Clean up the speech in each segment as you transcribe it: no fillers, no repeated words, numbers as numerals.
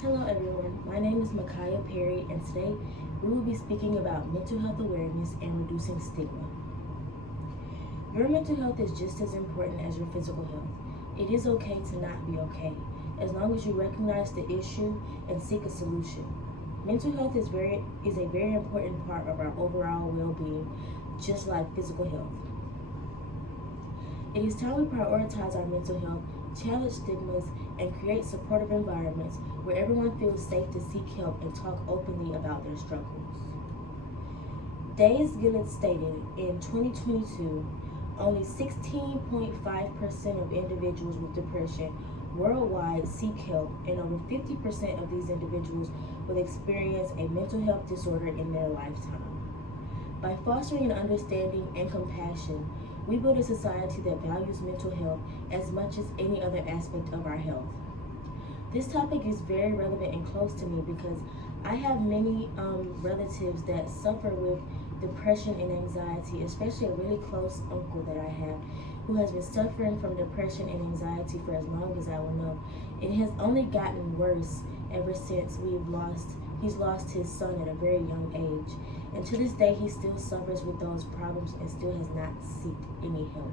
Hello everyone, my name is Micaiah Perry and today we will be speaking about mental health awareness and reducing stigma. Your mental health is just as important as your physical health. It is okay to not be okay, as long as you recognize the issue and seek a solution. Mental health is a very important part of our overall well-being, just like physical health. It is time we prioritize our mental health, challenge stigmas, and create supportive environments where everyone feels safe to seek help and talk openly about their struggles. Days Gillett stated in 2022, only 16.5% of individuals with depression worldwide seek help, and over 50% of these individuals will experience a mental health disorder in their lifetime. By fostering understanding and compassion, we build a society that values mental health as much as any other aspect of our health. This topic is very relevant and close to me because I have many relatives that suffer with depression and anxiety, especially a really close uncle that I have who has been suffering from depression and anxiety for as long as I will know. It has only gotten worse ever since he's lost his son at a very young age. And to this day, he still suffers with those problems and still has not sought any help.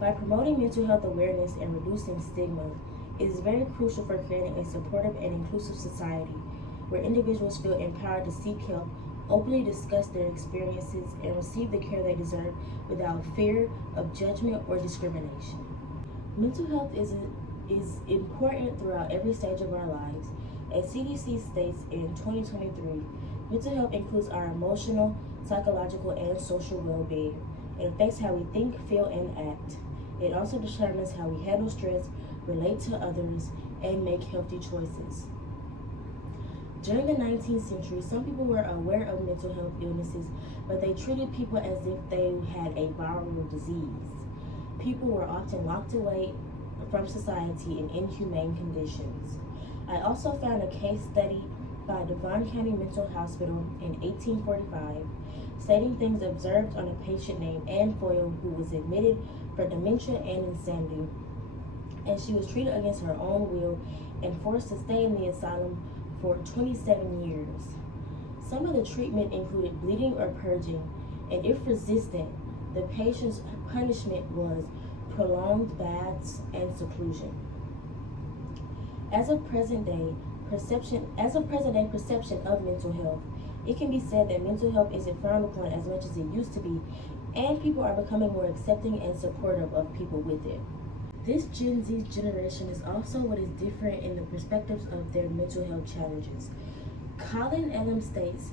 By promoting mental health awareness and reducing stigma, it is very crucial for creating a supportive and inclusive society where individuals feel empowered to seek help, openly discuss their experiences, and receive the care they deserve without fear of judgment or discrimination. Mental health is important throughout every stage of our lives. As CDC states in 2023, mental health includes our emotional, psychological, and social well-being. It affects how we think, feel, and act. It also determines how we handle stress, relate to others, and make healthy choices. During the 19th century, some people were aware of mental health illnesses, but they treated people as if they had a viral disease. People were often locked away from society in inhumane conditions. I also found a case study by Devon County Mental Hospital in 1845, stating things observed on a patient named Anne Foyle who was admitted for dementia and insanity, and she was treated against her own will and forced to stay in the asylum for 27 years. Some of the treatment included bleeding or purging, and if resistant, the patient's punishment was prolonged baths and seclusion. As a present day perception of mental health, it can be said that mental health isn't frowned upon as much as it used to be, and people are becoming more accepting and supportive of people with it. This Gen Z generation is also what is different in the perspectives of their mental health challenges. Colin Elam states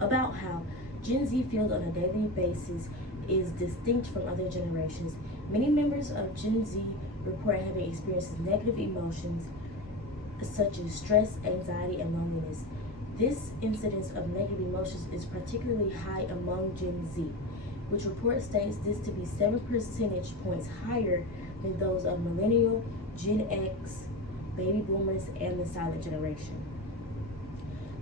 about how Gen Z feels on a daily basis is distinct from other generations. Many members of Gen Z report having experienced negative emotions such as stress, anxiety, and loneliness. This incidence of negative emotions is particularly high among Gen Z, which report states this to be 7 percentage points higher than those of millennial, Gen X, baby boomers, and the silent generation.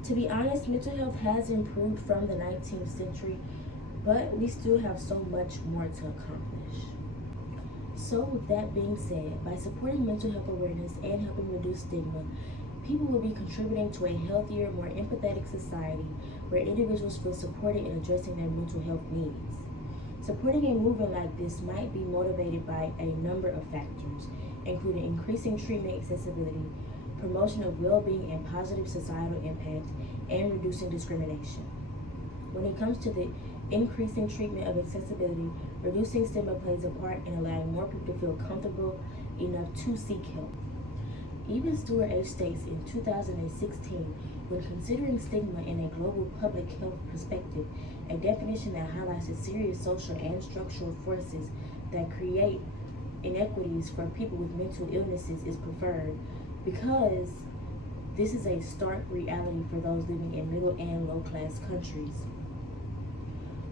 To be honest, mental health has improved from the 19th century, but we still have so much more to accomplish. So with that being said, by supporting mental health awareness and helping reduce stigma, people will be contributing to a healthier, more empathetic society where individuals feel supported in addressing their mental health needs. Supporting a movement like this might be motivated by a number of factors, including increasing treatment accessibility, promotion of well-being and positive societal impact, and reducing discrimination. When it comes to the increasing treatment of accessibility, reducing stigma plays a part in allowing more people to feel comfortable enough to seek help. Even Stewart H. states in 2016, when considering stigma in a global public health perspective, a definition that highlights the serious social and structural forces that create inequities for people with mental illnesses is preferred because this is a stark reality for those living in middle and low-class countries,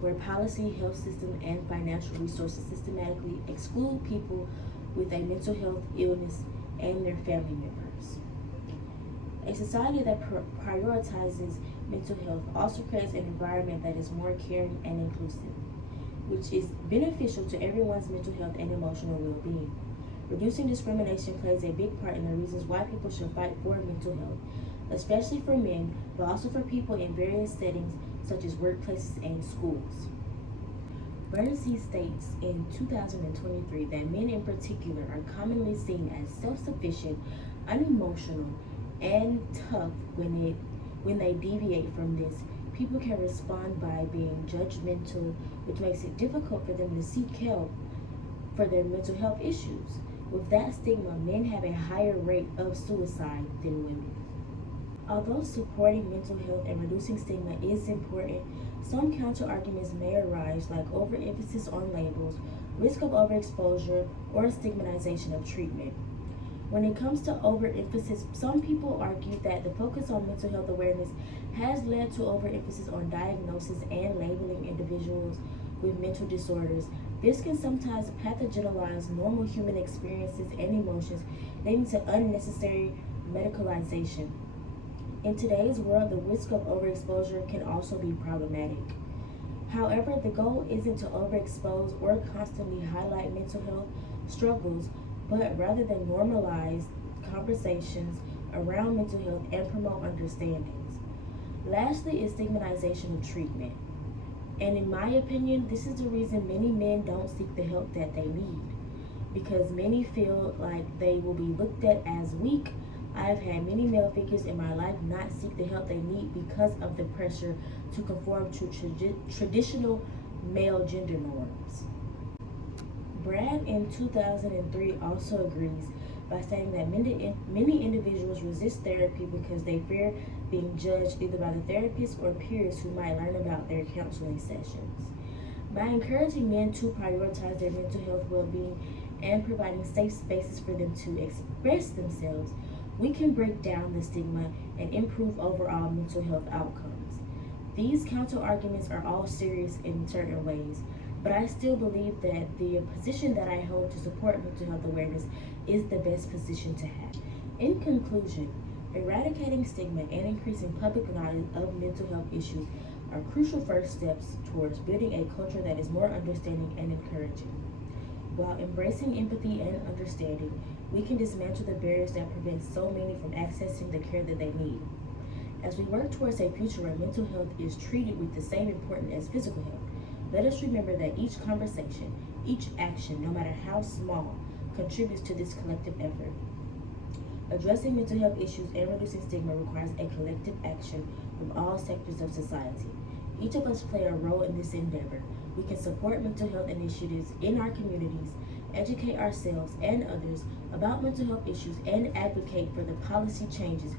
where policy, health system, and financial resources systematically exclude people with a mental health illness and their family members. A society that prioritizes mental health also creates an environment that is more caring and inclusive, which is beneficial to everyone's mental health and emotional well-being. Reducing discrimination plays a big part in the reasons why people should fight for mental health, especially for men, but also for people in various settings such as workplaces and schools. Bernstein states in 2023 that men in particular are commonly seen as self-sufficient, unemotional, and tough. When they deviate from this, people can respond by being judgmental, which makes it difficult for them to seek help for their mental health issues. With that stigma, men have a higher rate of suicide than women. Although supporting mental health and reducing stigma is important, some counter-arguments may arise, like overemphasis on labels, risk of overexposure, or stigmatization of treatment. When it comes to overemphasis, some people argue that the focus on mental health awareness has led to overemphasis on diagnosis and labeling individuals with mental disorders. This can sometimes pathogenize normal human experiences and emotions, leading to unnecessary medicalization. In today's world, the risk of overexposure can also be problematic. However, the goal isn't to overexpose or constantly highlight mental health struggles, but rather than normalize conversations around mental health and promote understandings. Lastly is stigmatization of treatment. And in my opinion, this is the reason many men don't seek the help that they need, because many feel like they will be looked at as weak. I have had many male figures in my life not seek the help they need because of the pressure to conform to traditional male gender norms. Brad in 2003 also agrees by saying that many individuals resist therapy because they fear being judged either by the therapist or peers who might learn about their counseling sessions. By encouraging men to prioritize their mental health well-being and providing safe spaces for them to express themselves, we can break down the stigma and improve overall mental health outcomes. These counter-arguments are all serious in certain ways, but I still believe that the position that I hold to support mental health awareness is the best position to have. In conclusion, eradicating stigma and increasing public knowledge of mental health issues are crucial first steps towards building a culture that is more understanding and encouraging. While embracing empathy and understanding, we can dismantle the barriers that prevent so many from accessing the care that they need. As we work towards a future where mental health is treated with the same importance as physical health, let us remember that each conversation, each action, no matter how small, contributes to this collective effort. Addressing mental health issues and reducing stigma requires a collective action from all sectors of society. Each of us play a role in this endeavor. We can support mental health initiatives in our communities, educate ourselves and others about mental health issues, and advocate for the policy changes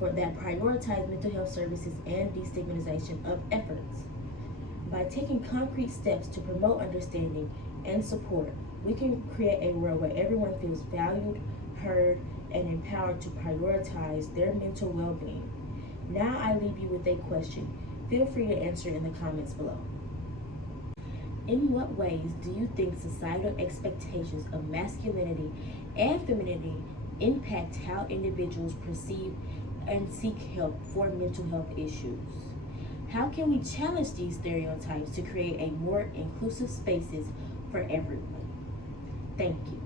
that prioritize mental health services and destigmatization of efforts. By taking concrete steps to promote understanding and support, we can create a world where everyone feels valued, heard, and empowered to prioritize their mental well-being. Now I leave you with a question. Feel free to answer in the comments below. In what ways do you think societal expectations of masculinity and femininity impact how individuals perceive and seek help for mental health issues? How can we challenge these stereotypes to create a more inclusive spaces for everyone? Thank you.